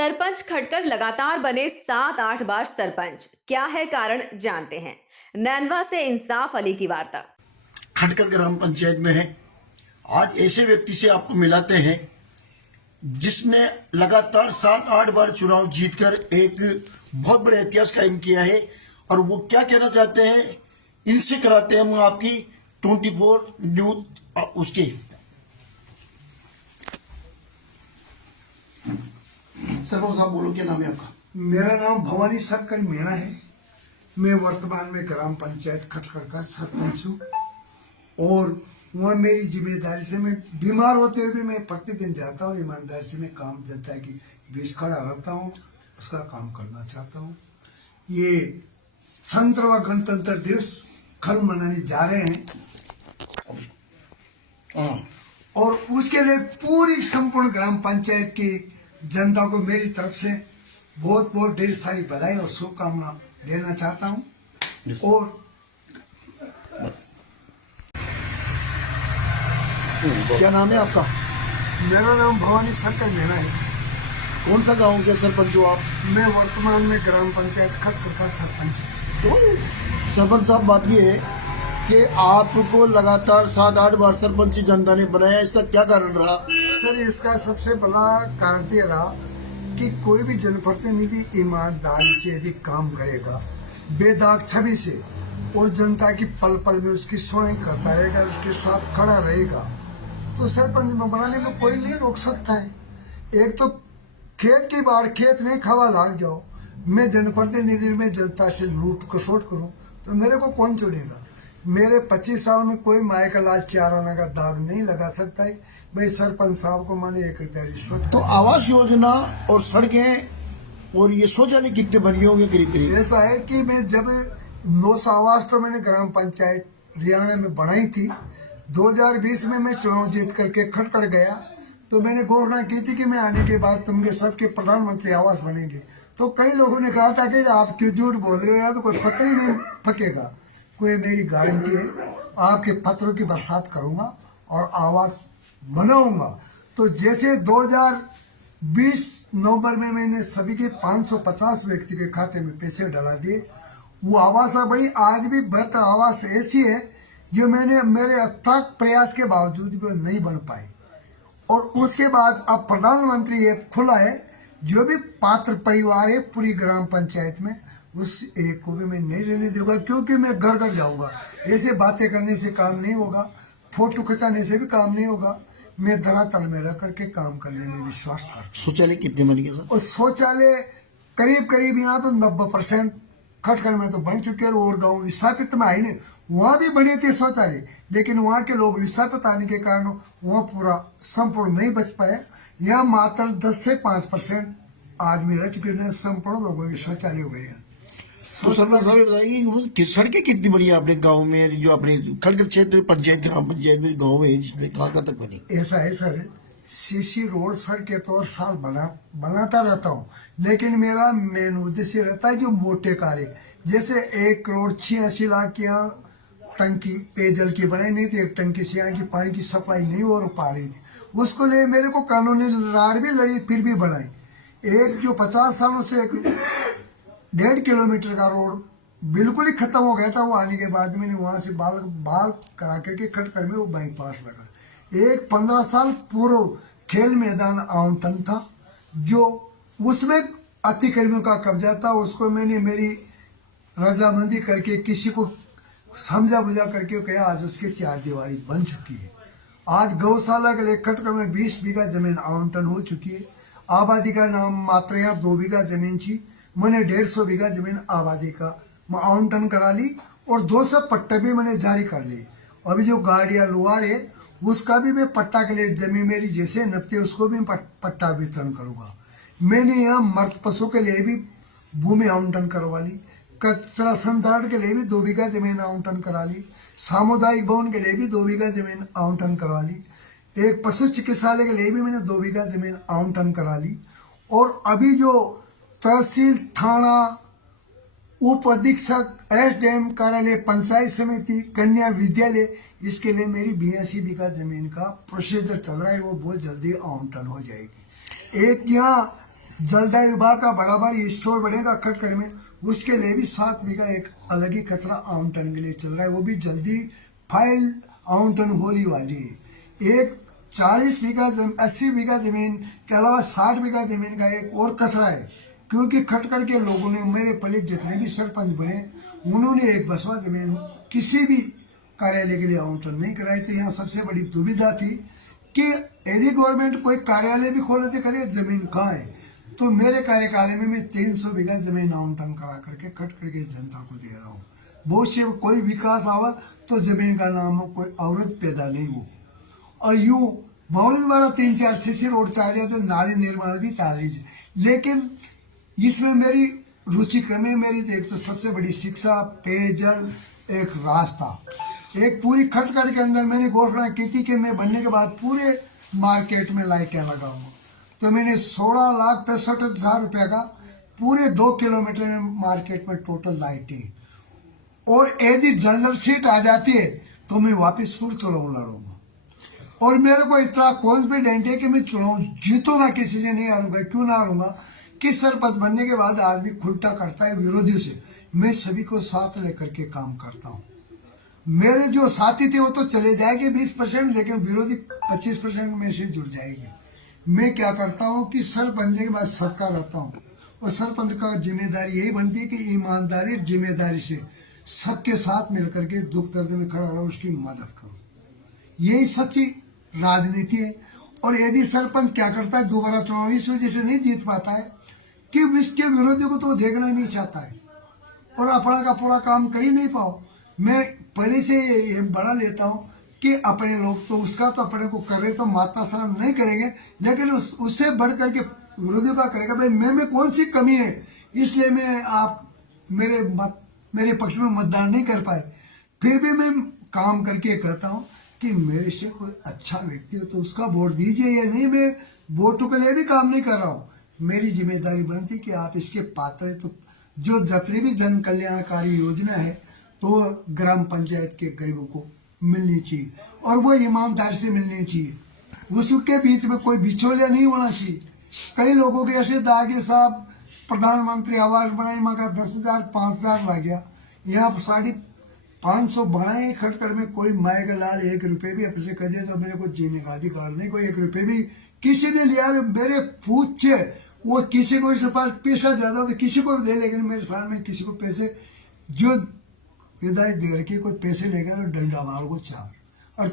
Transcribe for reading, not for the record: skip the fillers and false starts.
सरपंच खटकर लगातार बने 7-8 बार सरपंच, क्या है कारण जानते हैं। नैनवा से इंसाफ अली की वार्ता। खटकर ग्राम पंचायत में है। आज ऐसे व्यक्ति से आपको मिलाते हैं जिसने लगातार 7-8 बार चुनाव जीतकर एक बहुत बड़े इतिहास कायम किया है। और वो क्या कहना चाहते हैं, इनसे कराते हैं हम आपकी 24 न्यूज उसके। सरपंच साहब बोलो, क्या नाम है आपका? मेरा नाम भवानी शक्कर मीणा है। मैं वर्तमान में ग्राम पंचायत खटखड़ का सरपंच हूँ और वहाँ मेरी जिम्मेदारी से मैं बीमार होते हुए भी मैं प्रतिदिन जाता हूँ। ईमानदारी से मैं काम जनता की बीच खड़ा रहता हूँ, उसका काम करना चाहता हूँ। ये स्वतंत्र व गणतंत्र दिवस कल मनाने जा रहे हैं और उसके लिए पूरी संपूर्ण ग्राम पंचायत की जनता को मेरी तरफ से बहुत बहुत ढेर सारी बधाई और शुभकामना देना चाहता हूँ। और क्या नाम है आपका? मेरा नाम भवानी शंकर मीणा है। कौन सा गांव के सरपंच हो आप? मैं वर्तमान में ग्राम पंचायत खटखड़ का सरपंच हूँ। तो सरपंच साहब, बात ये है कि आपको लगातार 7-8 बार सरपंच जनता ने बनाया, इसका क्या कारण रहा? सर, इसका सबसे बड़ा कारण ये रहा कि कोई भी जनप्रतिनिधि ईमानदारी से यदि काम करेगा, बेदाग छवि से, और जनता की पल पल में उसकी सुनाई करता रहेगा, उसके साथ खड़ा रहेगा, तो सरपंच में बनाने में कोई नहीं रोक सकता है। एक तो खेत की बार खेत में खवा लाग जाओ, मैं जनप्रतिनिधि में जनता से लूट खसोट करूं तो मेरे को कौन चुनेगा? मेरे 25 साल में कोई माए का लाल 4 आना का दाग नहीं लगा सकता है। भाई सरपंच साहब को माने 1 रुपया रिश्वत। तो आवास योजना और सड़कें और ये शौचालय कितने बनी होंगे करीब करीब? ऐसा है कि मैं जब 900 आवास तो मैंने ग्राम पंचायत हरियाणा में बनाई थी। 2020 में मैं चुनाव जीत करके खटखड़ गया तो मैंने घोषणा की थी कि मैं आने के बाद तुमके सबके प्रधानमंत्री आवास बनेंगे। तो कई लोगों ने कहा था कि आप क्यों झूठ बोल रहे हो, तो कोई पत्र ही नहीं फकेगा। कोई मेरी गारंटी है, आपके पत्रों की बरसात करूंगा और आवास बनाऊंगा। तो जैसे 2020 नवंबर में मैंने सभी के 550 व्यक्ति के खाते में पैसे डाला दिए, वो आवास बनी। आज भी बेहतर आवास ऐसी है जो मैंने मेरे अथक प्रयास के बावजूद भी नहीं बन पाई। और उसके बाद अब प्रधानमंत्री ऐप खुला है, जो भी पात्र परिवार है पूरी ग्राम पंचायत में, उस एक को भी मैं नहीं रहने दूंगा, क्योंकि मैं घर घर जाऊंगा। ऐसे बातें करने से काम नहीं होगा, फोटो खिंचाने से भी काम नहीं होगा। मैं धरातल में रह करके काम करने में विश्वास करता हूँ। शौचालय कितने बन गए सर? और शौचालय करीब करीब यहाँ तो 90% खटखड़ में तो बन चुके हैं। और गाँव विस्थापित में आई नहीं, वहाँ भी बने थे शौचालय, लेकिन वहाँ के लोग विस्थापित आने के कारण वहाँ पूरा संपूर्ण नहीं बच पाए। यहाँ मात्र 10 से 5% आदमी रह चुके हैं, संपूर्ण लोगों के शौचालय हो गए हैं। तो सरपंच साहब बताइए, सड़कें कितनी बनी है अपने गांव में, जो अपने खटखड़ क्षेत्र पंचायत ग्राम पंचायत में गाँव है, जिसमें कहाँ तक बनी? ऐसा है सर, सीसी रोड सड़कें तो हर साल बनाता रहता हूँ, लेकिन मेरा मेन उद्देश्य रहता है जो मोटे कार्य। जैसे 1 करोड़ 86 लाख यहाँ टंकी पेयजल की बनाई नहीं थी, 1 टंकी से यहाँ की पानी की सप्लाई नहीं हो पा रही थी, उसको लिए मेरे को कानूनी लड़ाई भी लड़ी, फिर भी बनाई। एक जो 50 सालों से 1.5 किलोमीटर का रोड बिल्कुल ही खत्म हो गया था, वो आने के बाद मैंने वहां से बाल करा करके खटखड़ में वो बाईपास लगा। एक 15 साल पूर्व खेल मैदान आवंटन था, जो उसमें अतिक्रमियों का कब्जा था, उसको मैंने मेरी रजामंदी करके किसी को समझा बुझा करके कहा, आज उसकी 4 दीवारी बन चुकी है। आज गौशाला के लिए खटखड़ में 20 बीघा जमीन आवंटन हो चुकी है। आबादी का नाम मात्र यहाँ 2 बीघा जमीन थी, मैंने 150 बीघा जमीन आबादी का आवंटन करा ली और 200 पट्टे भी मैंने जारी कर लिए। अभी जो गाड़िया लोहार है उसका भी मैं पट्टा के लिए जमीन मेरी जैसे नपती है उसको भी पट्टा वितरण करूंगा। मैंने यहाँ मर्द पशु के लिए भी भूमि आवंटन करवा ली, कचरा संधारण के लिए भी 2 बीघा जमीन आवंटन करा ली, सामुदायिक भवन के लिए भी 2 बीघा जमीन आवंटन करवा ली, एक पशु चिकित्सालय के लिए भी मैंने 2 बीघा जमीन आवंटन करा ली। और अभी जो तहसील, थाना, उप अधीक्षक, एसडीएम कार्यालय, पंचायत समिति, कन्या विद्यालय, इसके लिए मेरी 82 बीघा जमीन का प्रोसीजर चल रहा है, वो बहुत जल्दी आवंटन हो जाएगी। एक यहाँ जलदाय विभाग का बड़ा भारी स्टोर बनेगा खटखड़ में, उसके लिए भी 7 बीघा एक अलग ही कचरा आवंटन के लिए चल रहा है। वो भी जल्दी फाइल आवंटन होने वाली है। एक 40 बीघा 80 बीघा जमीन के अलावा 60 बीघा जमीन का एक और कचरा है, क्योंकि खटखड़ के लोगों ने, मेरे पहले जितने भी सरपंच बने, उन्होंने एक बसवा जमीन किसी भी कार्यालय के लिए आवंटन नहीं कराई थी। यहाँ सबसे बड़ी दुविधा थी कि यदि गवर्नमेंट कोई कार्यालय भी खोले तो करे, जमीन कहाँ है। तो मेरे कार्यकाल में मैं 300 बीघा जमीन आवंटन करा करके खटखड़ के जनता को दे रहा हूँ। भविष्य में कोई विकास आवा तो जमीन का नाम हो, कोई औरत पैदा नहीं हो। और यूं बहुत बार 3-4 सीसी रोड चाह रहे थे, नाली निर्माण भी चाह रही थी, लेकिन इसमें मेरी रुचि कम है। मेरी एक तो सबसे बड़ी शिक्षा, पेयजल, एक रास्ता, एक पूरी खटखड़ के अंदर मैंने घोषणा की थी कि मैं बनने के बाद पूरे मार्केट में लाइटें लगाऊंगा। तो मैंने 16,65,000 रुपये का पूरे 2 किलोमीटर में मार्केट में टोटल लाइटें, और यदि जनरल सीट आ जाती है तो मैं वापस फिर चुनाव लड़ूंगा। और मेरे को इतना कॉन्फिडेंट है कि मैं चुनाव जीतूंगा, किसी से नहीं हारूंगा। क्यों ना हारूंगा कि सरपंच बनने के बाद आदमी खुलटा करता है विरोधियों से। मैं सभी को साथ लेकर के काम करता हूँ। मेरे जो साथी थे वो तो चले जाएंगे 20%, लेकिन विरोधी 25% में से जुड़ जाएंगे। मैं क्या करता हूँ कि सर बनने के बाद सबका रहता हूँ, और सरपंच का जिम्मेदारी यही बनती है कि ईमानदारी और जिम्मेदारी से सबके साथ मिलकर के दुख दर्द में खड़ा रहो, उसकी मदद करो। यही सच्ची राजनीति है। और यदि सरपंच क्या करता है, दोबारा चुनाव इस वजह से नहीं जीत पाता है कि इसके विरोधियों को तो देखना ही नहीं चाहता है, और अपना का पूरा काम कर ही नहीं पाओ। मैं पहले से ये बड़ा लेता हूँ कि अपने लोग तो उसका तो अपने को कर रहे, तो माता शरण नहीं करेंगे, लेकिन उससे बढ़ करके विरोधियों का करेगा। भाई में कौन सी कमी है, इसलिए मैं आप मेरे पक्ष में मतदान नहीं कर पाए, फिर भी मैं काम करके कहता हूँ कि मेरे से कोई अच्छा व्यक्ति हो तो उसका वोट दीजिए, या नहीं। मैं वोटों के लिए भी काम नहीं कर रहा हूँ। मेरी जिम्मेदारी बनती कि आप इसके पात्र हैं, तो जो जितनी भी जन कल्याणकारी योजना है तो ग्राम पंचायत के गरीबों को मिलनी चाहिए, और वो ईमानदारी से मिलनी चाहिए। उसके बीच में कोई बिचौलिया नहीं होना चाहिए। कई लोगों के ऐसे दागे साहब प्रधानमंत्री आवास बनाई, मगर 10,000 5,000 लग गया। यहाँ 550 बनाए खटखड़ में, कोई माएगा लाल 1 रुपये भी अपने से कह दे तो मेरे को जीने का अधिकार नहीं। कोई 1 रुपये भी किसी ने लिया मेरे पूछे, वो किसी को इसके पास पैसा ज्यादा तो किसी को भी दे, लेकिन मेरे सामने किसी को पैसे जो हिदायत दे रखी, कोई पैसे लेकर डंडा मार को चार। और